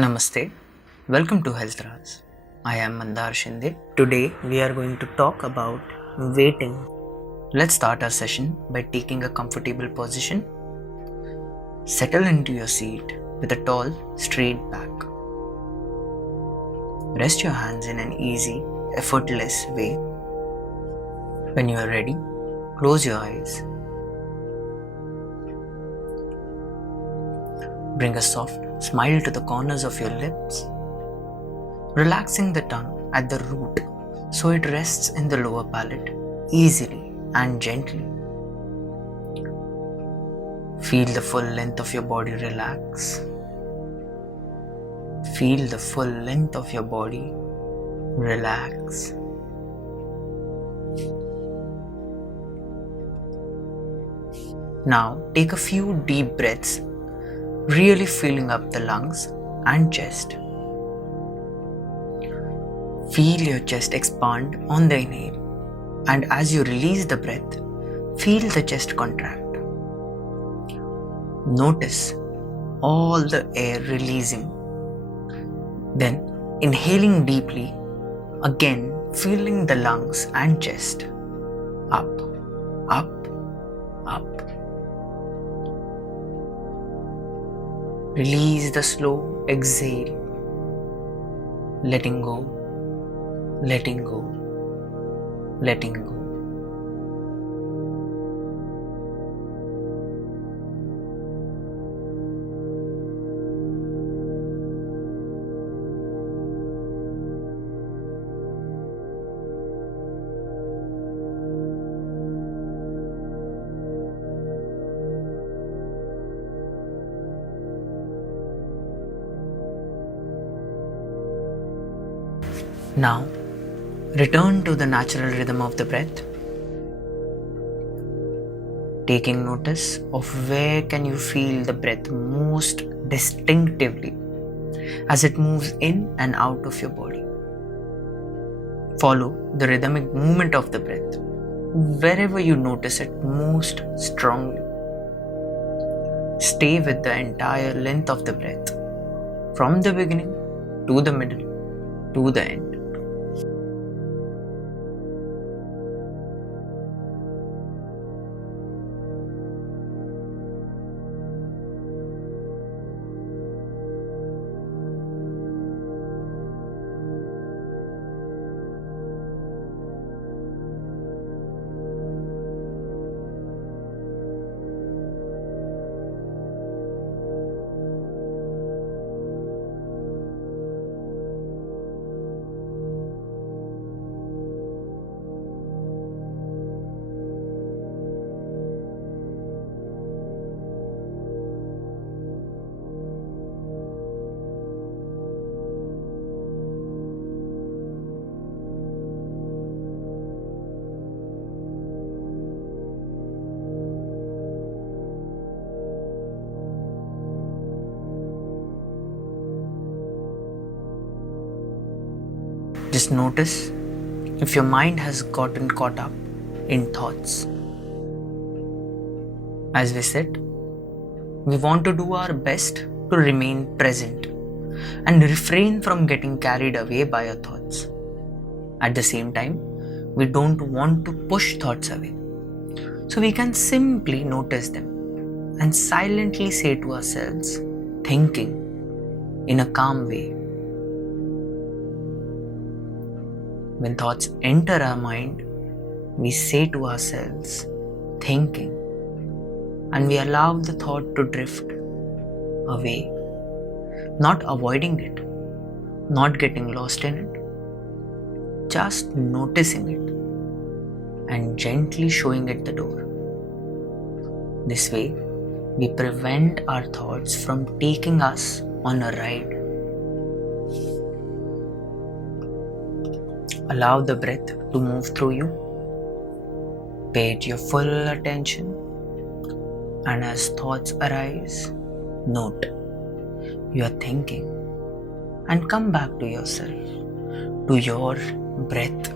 Namaste. Welcome to Health Raz. I am Mandar Shinde. Today we are going to talk about waiting. Let's start our session by taking a comfortable position. Settle into your seat with a tall, straight back. Rest your hands in an easy, effortless way. When you are ready, close your eyes. Bring a soft smile to the corners of your lips, relaxing the tongue at the root so it rests in the lower palate easily and gently. Feel the full length of your body relax. Feel the full length of your body relax. Now take a few deep breaths, really filling up the lungs and chest. Feel your chest expand on the inhale, and as you release the breath, feel the chest contract. Notice all the air releasing. Then inhaling deeply, again filling the lungs and chest. Up, up, up. Release the slow exhale, letting go, letting go, letting go. Now, return to the natural rhythm of the breath, taking notice of where can you feel the breath most distinctively as it moves in and out of your body. Follow the rhythmic movement of the breath wherever you notice it most strongly. Stay with the entire length of the breath, from the beginning to the middle to the end. Just notice if your mind has gotten caught up in thoughts. As we sit, we want to do our best to remain present and refrain from getting carried away by our thoughts. At the same time, we don't want to push thoughts away. So we can simply notice them and silently say to ourselves, thinking in a calm way. When thoughts enter our mind, we say to ourselves, thinking, and we allow the thought to drift away, not avoiding it, not getting lost in it, just noticing it and gently showing it the door. This way, we prevent our thoughts from taking us on a ride. Allow the breath to move through you. Pay it your full attention, and as thoughts arise, note you are thinking and come back to yourself, to your breath.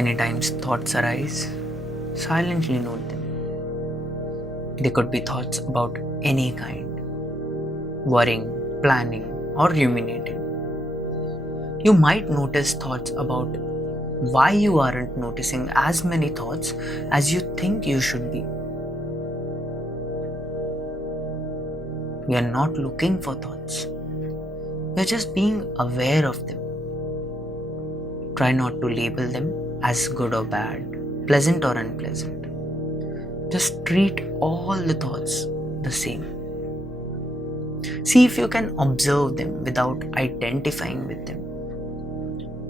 Anytime thoughts arise, silently note them. They could be thoughts about any kind, worrying, planning, or ruminating. You might notice thoughts about why you aren't noticing as many thoughts as you think you should be. We are not looking for thoughts. We are just being aware of them. Try not to label them as good or bad, pleasant or unpleasant. Just treat all the thoughts the same. See if you can observe them without identifying with them.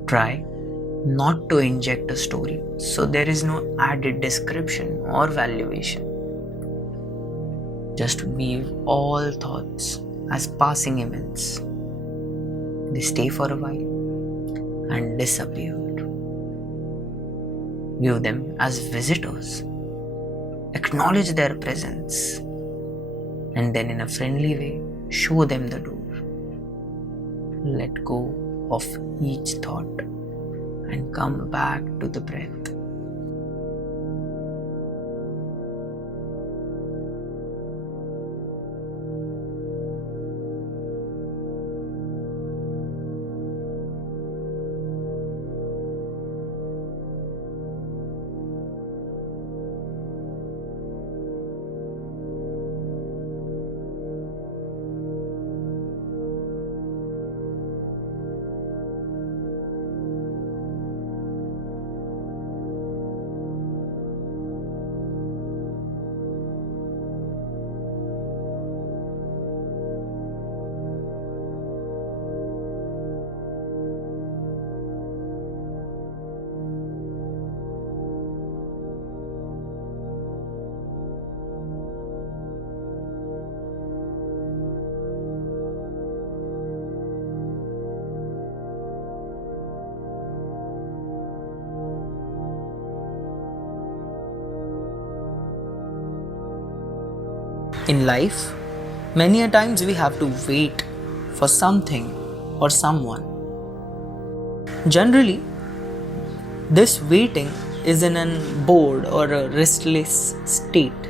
Try not to inject a story so there is no added description or valuation. Just view all thoughts as passing events. They stay for a while and disappear. View them as visitors. Acknowledge their presence and then in a friendly way show them the door. Let go of each thought and come back to the breath. In life, many a times we have to wait for something or someone. Generally, this waiting is in a bored or a restless state,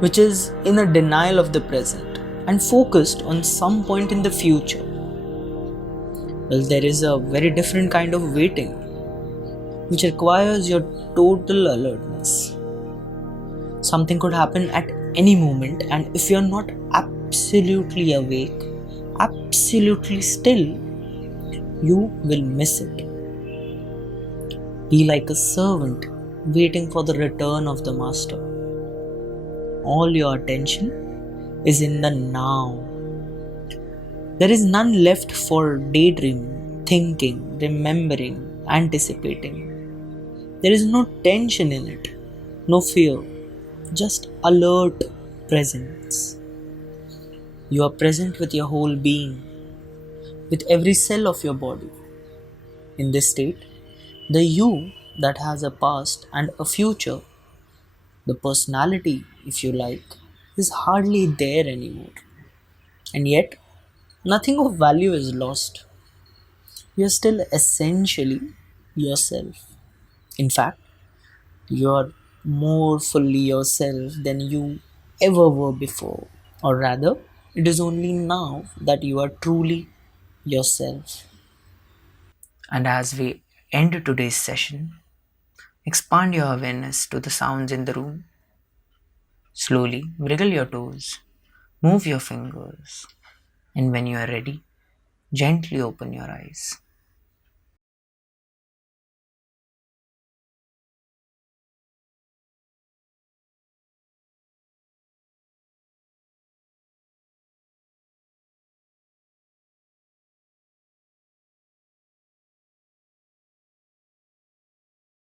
which is in a denial of the present and focused on some point in the future. Well, there is a very different kind of waiting, which requires your total alertness. Something could happen at any moment, and if you're not absolutely awake, absolutely still, you will miss it. Be like a servant waiting for the return of the master. All your attention is in the now. There is none left for daydreaming, thinking, remembering, anticipating. There is no tension in it, no fear, just alert presence. You are present with your whole being, with every cell of your body. In this state, the you that has a past and a future, the personality, if you like, is hardly there anymore. And yet, nothing of value is lost. You are still essentially yourself. In fact, you are more fully yourself than you ever were before. Or rather, it is only now that you are truly yourself. And as we end today's session, expand your awareness to the sounds in the room. Slowly wriggle your toes, move your fingers, and when you are ready, gently open your eyes.